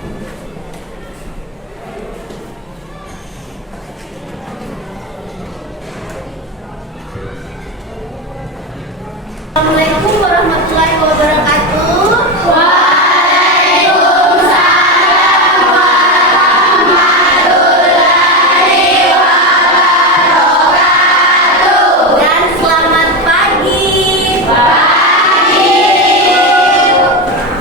Assalamualaikum warahmatullahi wabarakatuh. Waalaikumsalam warahmatullahi wabarakatuh. Dan selamat pagi.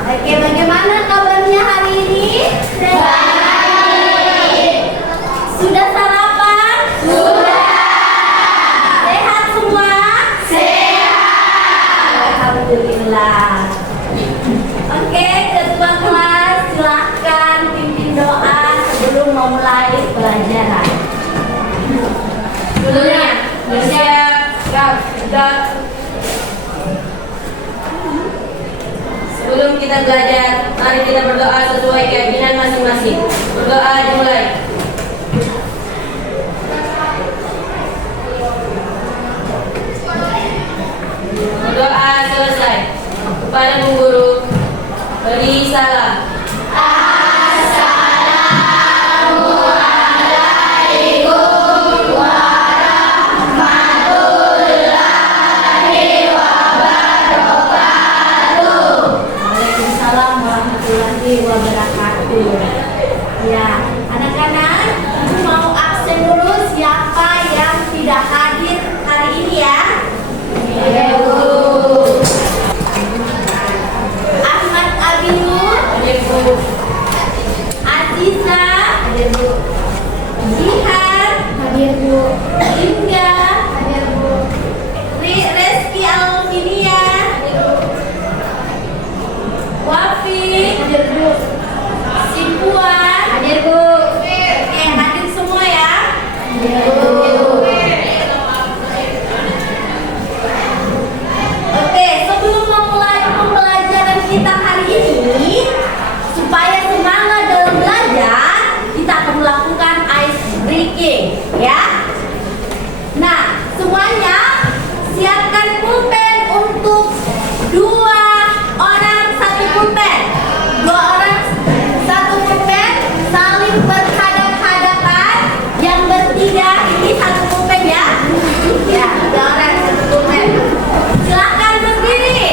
Oke, bagaimana kabarnya hari ini? Baik. Sudah sarapan? Sudah. Sehat semua? Alhamdulillah. Oke, ketua kelas silahkan pimpin doa sebelum memulai pelajaran. Sebelumnya bersiap. Sebelum kita belajar, mari kita berdoa sesuai keyakinan masing-masing. Berdoa dimulai. Berdoa selesai. Kepada Bu Guru, beri salam. Assalamualaikum warahmatullahi wabarakatuh. Waalaikumsalam warahmatullahi wabarakatuh. Ya, anak-anak, Ibu mau absen dulu siapa yang tidak hadir hari ini ya. Ya, Bu. Ahmad Abinur, Hadir, Bu. Aziza, Hadir, Bu. Jihan, Hadir, Bu. Inga, Hadir, Bu. Reski Alfinia, Wafi, Hadir, Bu. Simpuan, Hadir, Bu. Oke, hadir semua ya. Hadir, Bu. Oke, sebelum memulai pembelajaran kita hari ini, supaya semangat dalam belajar, kita akan melakukan ice breaking, ya. Nah, semuanya siapkan pulpen untuk 2 orang 1 pulpen. 2 orang 1 pulpen, saling berhadap-hadapan. Yang bertiga ini 1 pulpen ya. Ya, 2 orang 1 pulpen. Silakan berdiri.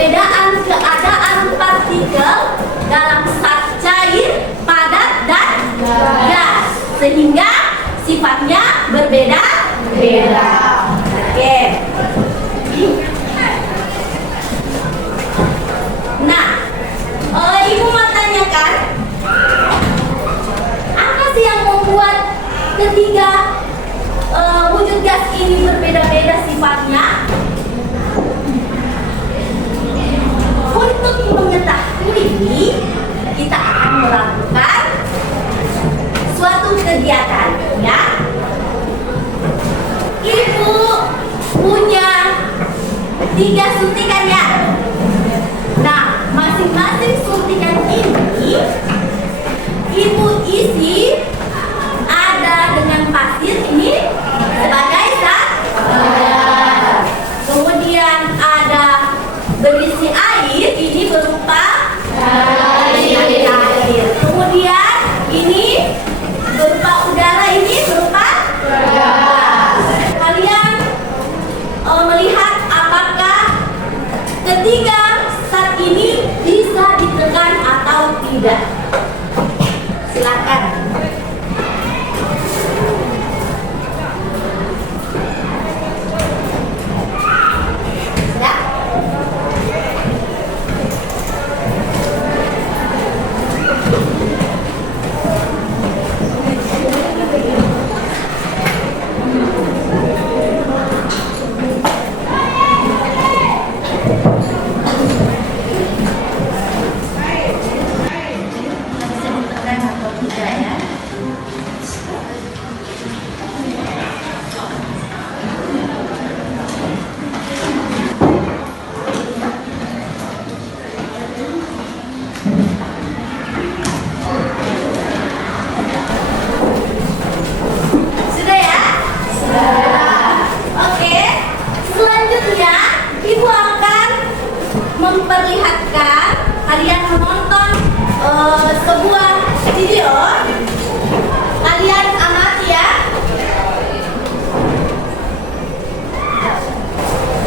perbedaan keadaan partikel dalam zat cair, padat, dan gas, sehingga sifatnya berbeda-beda. Oke. Nah, Ibu mau tanyakan, apa sih yang membuat ketiga wujud gas ini berbeda-beda sifatnya? Untuk mengetahui ini, kita akan melakukan suatu kegiatan, ya. Ibu punya 3 suntikan, ya. Nah, masing-masing suntikan ini Ibu isi ada dengan pasir ini sebagai zat. Kemudian ada berisi air, ini berupa air. Kemudian ini berupa udara, ini berupa gas. Kalian melihat apakah ketiga zat ini bisa ditekan atau tidak? Silakan. Ya. Bisa ditekan atau tidak, ya? Sudah, ya? Sudah. Oke. Selanjutnya, Ibu akan memperlihatkan kalian menonton sebuah video. Kalian amati, ya.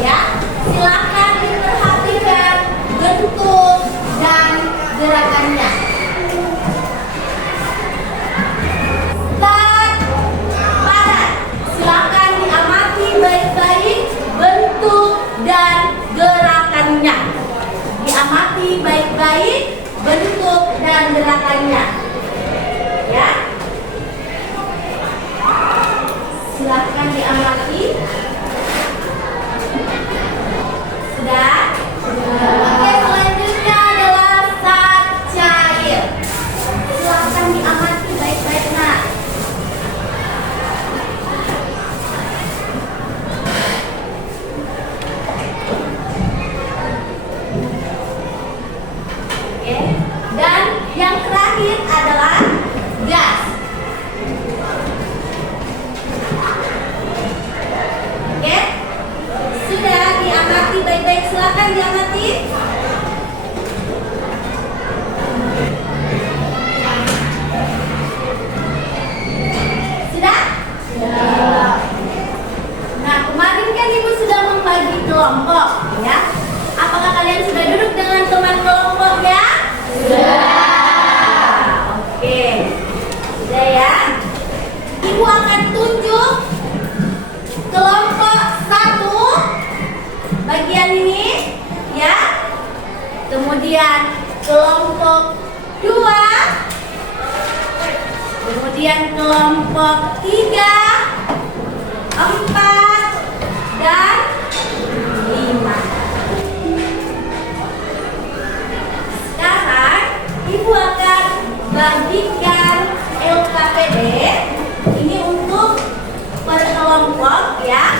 Ya, silakan diperhatikan bentuk dan gerakannya. Zat padat, silakan diamati baik-baik bentuk dan gerakannya. Diamati baik-baik bentuk dan gerakannya. Ya. Silakan diamati. Sudah? Oke, selanjutnya adalah zat cair. Silakan diamati baik-baik, Nak. Oke. Dan yang terakhir adalah gas. Oke. Sudah diamati baik-baik, silakan diamati. Sudah? Sudah. Nah, kemarin kan Ibu sudah membagi kelompok, ya. Apakah kalian sudah duduk dengan teman kelompoknya? Sudah. Oke. Sudah, ya. Ibu akan tunjuk kelompok 1 bagian ini, ya. Kemudian kelompok 2, kemudian kelompok 3, 4, dan 5. Sekarang Ibu akan bagikan LKPD ini untuk per kelompok, ya.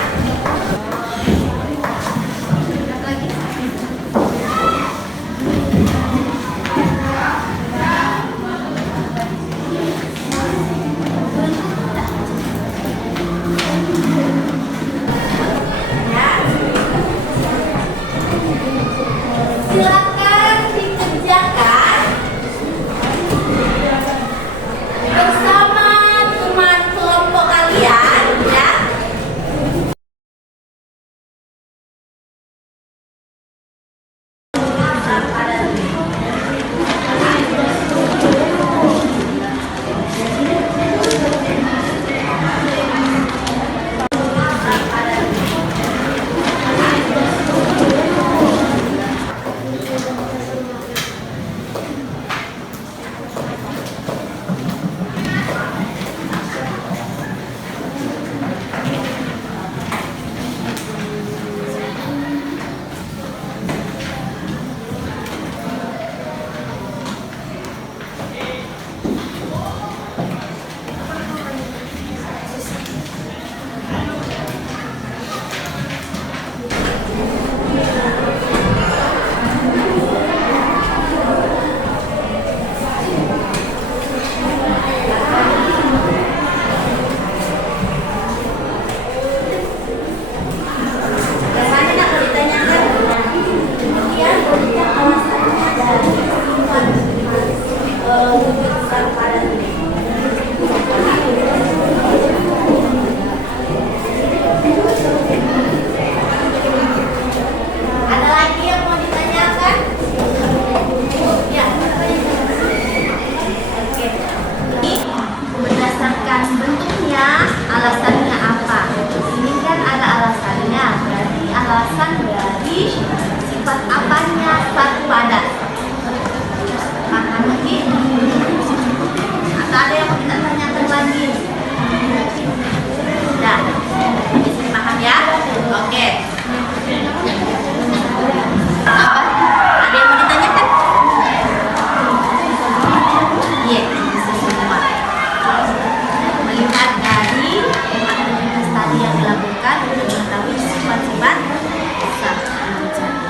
akan mengetahui sifat-sifat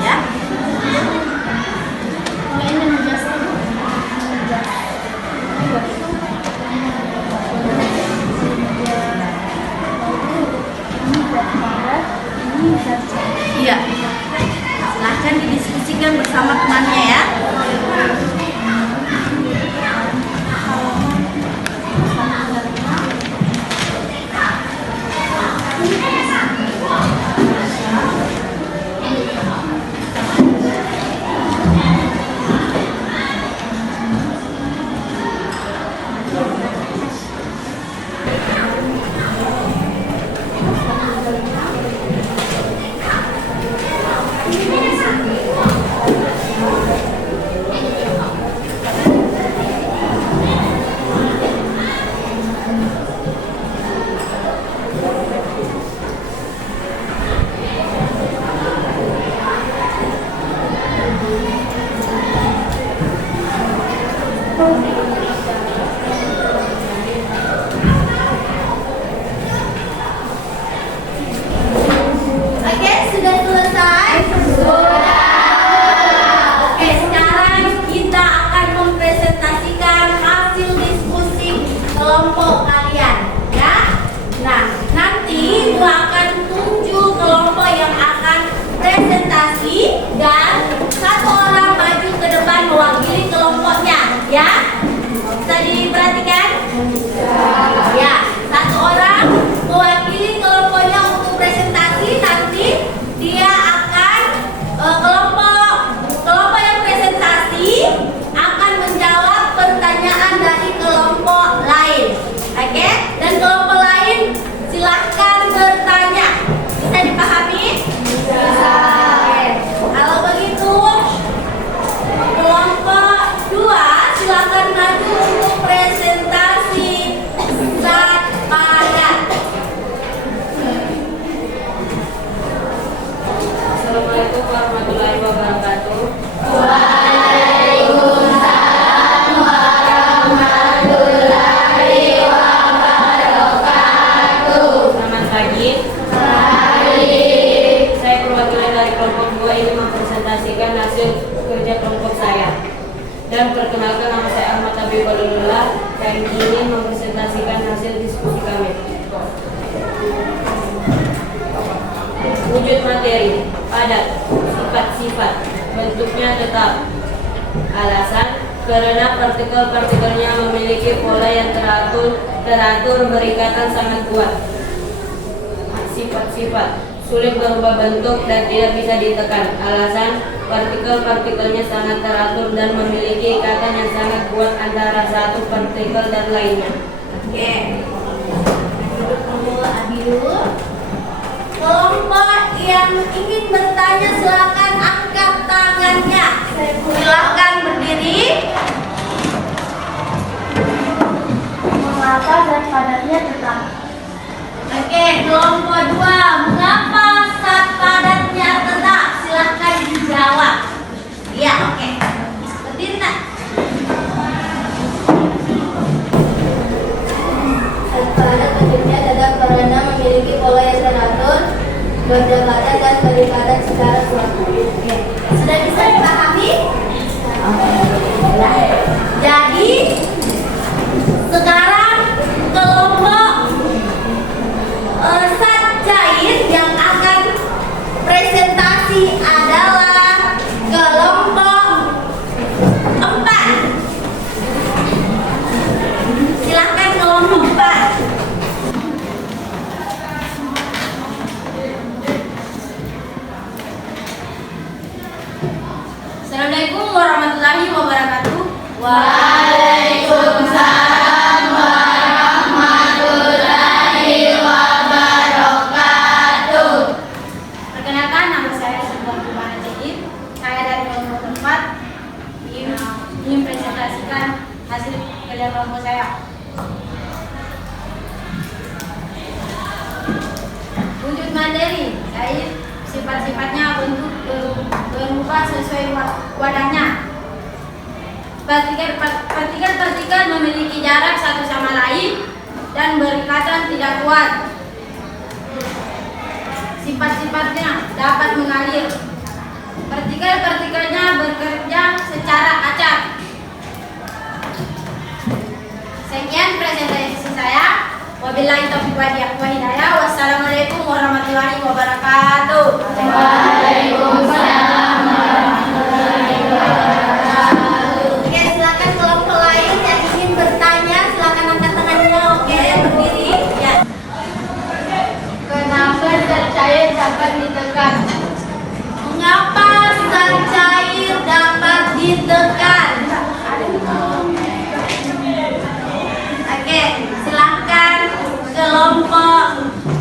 ya. Iya. Silahkan didiskusikan bersama temannya ya. Oke, sudah selesai? Oke, sekarang kita akan mempresentasikan hasil diskusi kelompok kalian ya. Nah, nanti gua akan tunjuk kelompok yang akan presentasi dan satu orang maju ke depan mewakili kelompoknya ya. Bisa diperhatikan? Ya, satu orang mewakili kelompoknya untuk presentasi. Nanti dia akan kelompok yang presentasi akan menjawab pertanyaan dari kelompok lain. Oke? Dan kelompok lain silahkan bertanya. Bisa dipahami? Bisa. Oke. Kalau begitu, kelompok 2 silakan maju untuk presentasi zat padat. Assalamualaikum warahmatullahi wabarakatuh. Selamat pagi. Saya perwakilan dari kelompok 2 ini mempresentasikan hasil kerja kelompok saya. Dan perkenalkan, nama saya Ahmad Habibullah. Kali ini mempresentasikan hasil diskusi kami. Wujud materi padat, sifat-sifat, bentuknya tetap. Alasan, karena partikel-partikelnya memiliki pola yang teratur berikatan sangat kuat. Sifat-sifat, sulit berubah bentuk dan tidak bisa ditekan. Alasan, partikel-partikelnya sangat teratur dan memiliki ikatan yang sangat kuat antara satu partikel dan lainnya. Oke. Duduk dulu, Abi dulu. Kelompok yang ingin bertanya silakan angkat tangannya. Silakan berdiri. Mengapa zat padatnya tetap? Oke, kelompok 2. Mengapa zat padatnya tetap? Silakan dijawab. Iya, oke. Berdiri nak. Zat padat bentuknya tetap karena memiliki pola yang teratur, berdekatan dan berikatan secara kuat. Oke. Sudah bisa dipahami? Jadi sekarang kelompok zat cair yang akan presentasi adalah kelompok 4. Silahkan kelompok 4. Assalamualaikum warahmatullahi wabarakatuh. Waalaikumsalam warahmatullahi wabarakatuh. Perkenalkan, nama saya Sultan Kumara Jahid. Saya dari kelompok 4 ingin presentasikan hasil kerja kelompok saya. Wujud materi, cair, sifat-sifatnya bentuk berubah sesuai wadahnya. Partikel-partikel memiliki jarak satu sama lain dan berikatan tidak kuat. Sifat-sifatnya dapat mengalir. Partikel-partikelnya bekerja secara acak. Sekian presentasi saya. Wabillahi taufiq wal hidayah. Wassalamualaikum warahmatullahi wabarakatuh. Waalaikumsalam warahmatullahi wabarakatuh. Oke, silakan kelompok lain yang ingin bertanya, silakan angkat tangannya. Oke, berdiri. Ya. Kenapa zat cair dapat ditekan? Mengapa zat cair dapat ditekan? Oke, silakan kelompok 4.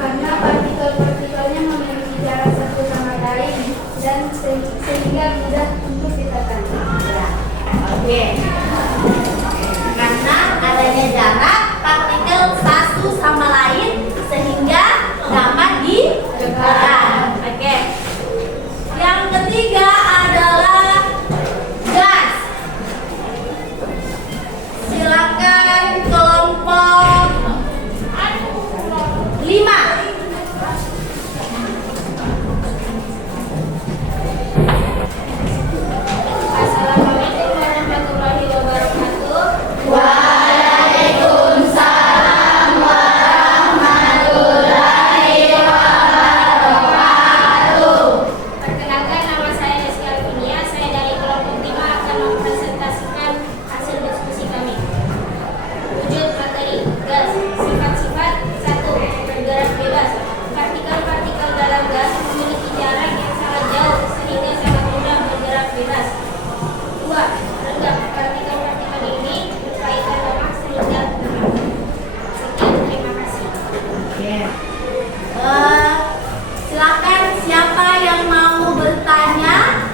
Karena partikel-partikelnya memiliki jarak satu sama lain dan sehingga mudah untuk ditekan. Oke. Karena adanya jarak partikel satu sama lain sehingga dapat ditekan. Oke. Yang ketiga adalah gas. Silakan kelompok 5. Assalamualaikum warahmatullahi wabarakatuh. Waalaikumsalam warahmatullahi wabarakatuh. Perkenalkan, nama saya Rizky Alvinia. Saya dari kelompok 5 akan mempresentasikan hasil diskusi kami. Wujud materi gas. Sifat-sifat 1. Bergerak bebas. Partikel-partikel dalam gas memiliki jarak yang sangat jauh sehingga sangat mudah bergerak bebas. 2. Renggang. Partikel-partikel ini berkaitan lemah sehingga lemah. Sekian, terima kasih. Silakan siapa yang mau bertanya,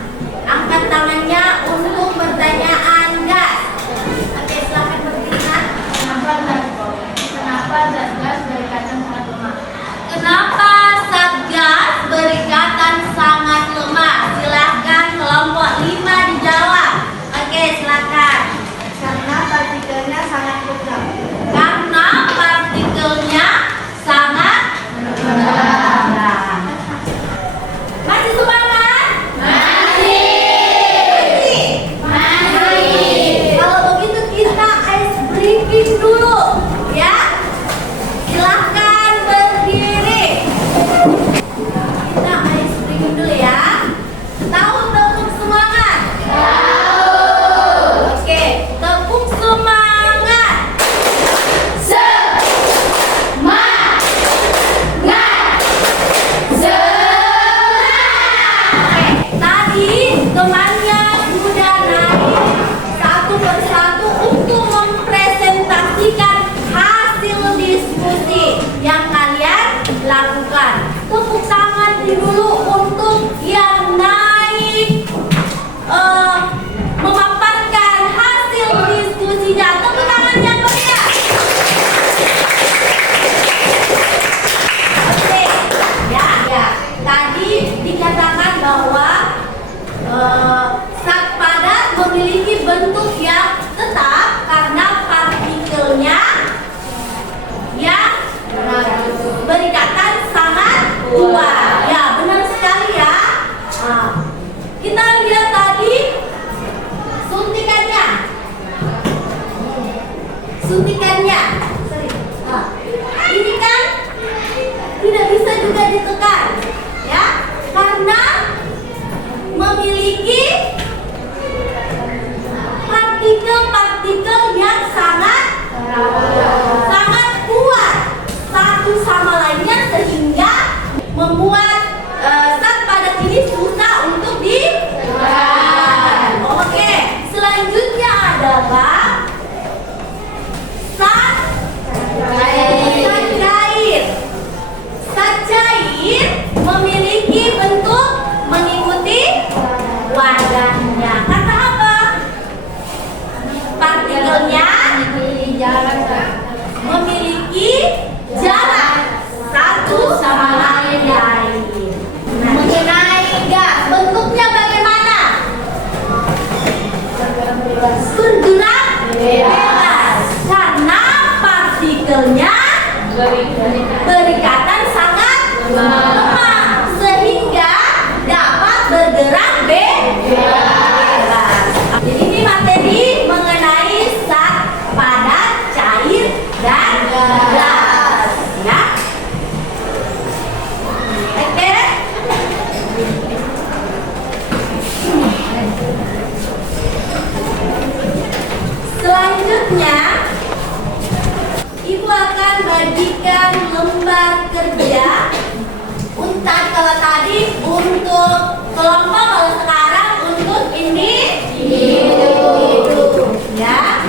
angkat tangannya untuk pertanyaan gas. Oke, silakan berdiri. Kenapa zat gas berikatan sangat lemah? Kenapa zat gas berikatan sangat lemah? Silakan kelompok 5 dijawab. Oke, silakan. Karena partikelnya sangat kecil. Karena partikelnya sangat masih semangat? Masih. Kalau begitu kita ice breaking dulu, ya. Silahkan berdiri. Kita ice breaking dulu ya. Tahu tepuk semangat? Tahu. Oke, tepuk semangat. Semangat. Oke, tadi temannya sudah naik satu persatu untuk mempresentasikan hasil diskusi yang kalian lakukan. Tepuk tangan dulu untuk yang naik memaparkan hasil diskusinya. Tepuk tangannya meriah. Oke, ya. Tadi dikatakan bahwa zat padat memiliki bentuk yang tetap karena partikelnya yang berikatan sangat kuat. Ya, benar sekali ya. Nah, kita lihat tadi suntikannya. Nah, ini kan tidak bisa juga ditekan, ya, karena memiliki partikel-partikel yang sangat kuat satu sama lainnya sehingga membuat zat padat ini susah untuk ditekan. Oke, selanjutnya adalah zat cair. Zat cair memiliki bentuk mengikuti wadah partikelnya berikatan sangat lemah sehingga dapat bergerak bebas. Jadi ini materi mengenai zat padat, cair, dan gas. Ya. Oke. Selanjutnya, Ibu akan bagikan lembar kerja. Untuk kalau tadi untuk kelompok, kalau sekarang untuk individu. Ya.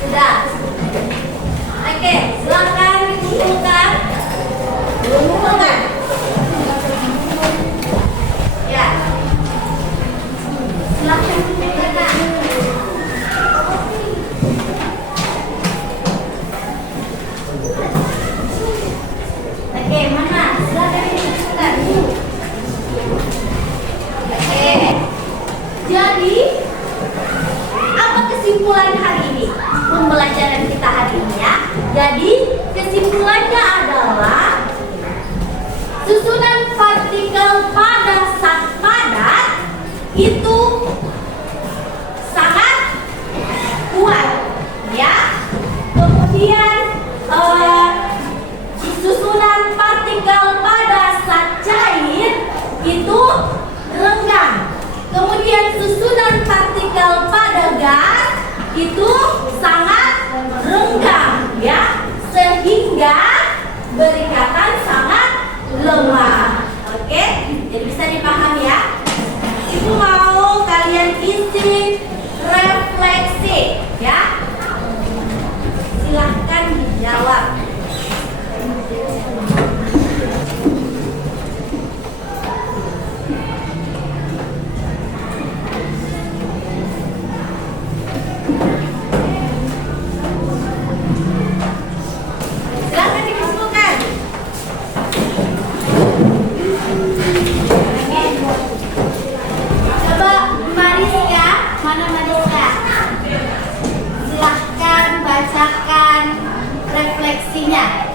Sudah. Oke, silakan kumpulkan. Kumpulkan. Ya. Silakan kumpulkan. Oke, mana? Silakan kumpulkan. Oke. Jadi, apa kesimpulan hari ini? Pembelajaran kita hari ini ya. Jadi, kesimpulannya adalah susunan partikel pada zat padat itu sangat kuat, ya. Kemudian susunan partikel pada zat cair itu renggang. Kemudian susunan partikel pada gas itu sangat renggang, ya, sehingga berikatan sangat lemah. Oke, jadi bisa dipahami ya. Ibu mau kalian isi refleksi, ya. Silahkan dijawab. Silahkan dikumpulkan. Coba Mariska, mana Mariska? Silahkan bacakan refleksinya.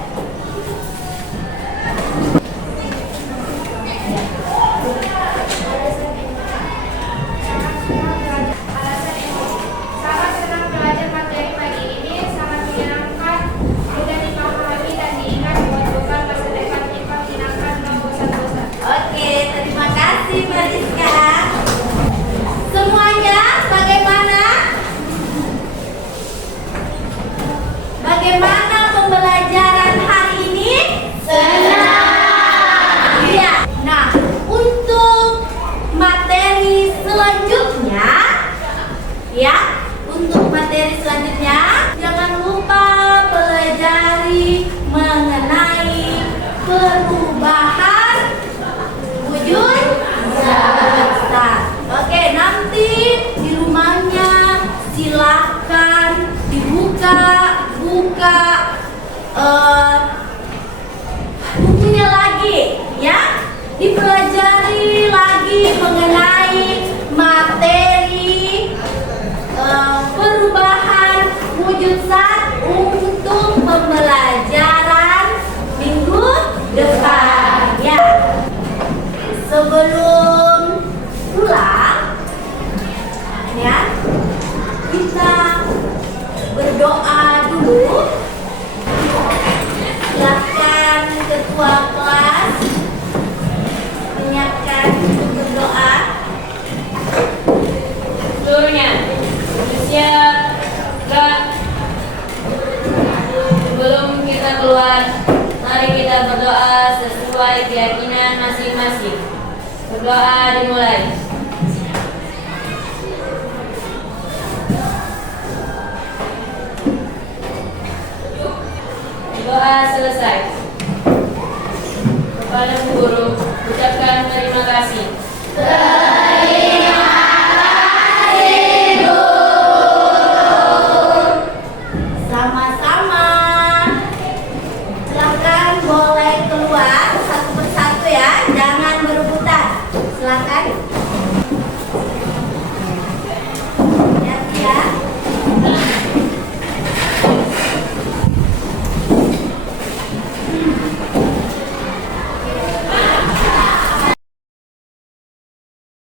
Sangat senang belajar materi pagi ini, sangat menyenangkan, mudah dipahami dan diingat buat bekal masa depan kita menyenangkan dan bosan-bosan. Oke, terima kasih Mariska. Semuanya bagaimana? Bagaimana pembelajaran hari ini? Senang. Iya. Nah, untuk materi selanjutnya, ya, untuk materi selanjutnya, jangan lupa pelajari mengenai perubahan wujud zat. Oke, nanti di rumahnya silahkan dibuka bukunya lagi, ya, dipelajari lagi mengenai materi perubahan wujud zat untuk pembelajaran minggu depan, ya. Sebelum pulang, ya, kita berdoa dulu. Silakan ketua kelas menyiapkan untuk berdoa. Seluruhnya bersiap, gerak. Sebelum kita keluar, mari kita berdoa sesuai keyakinan masing-masing. Berdoa dimulai. Doa selesai. Kepada guru, ucapkan terima kasih.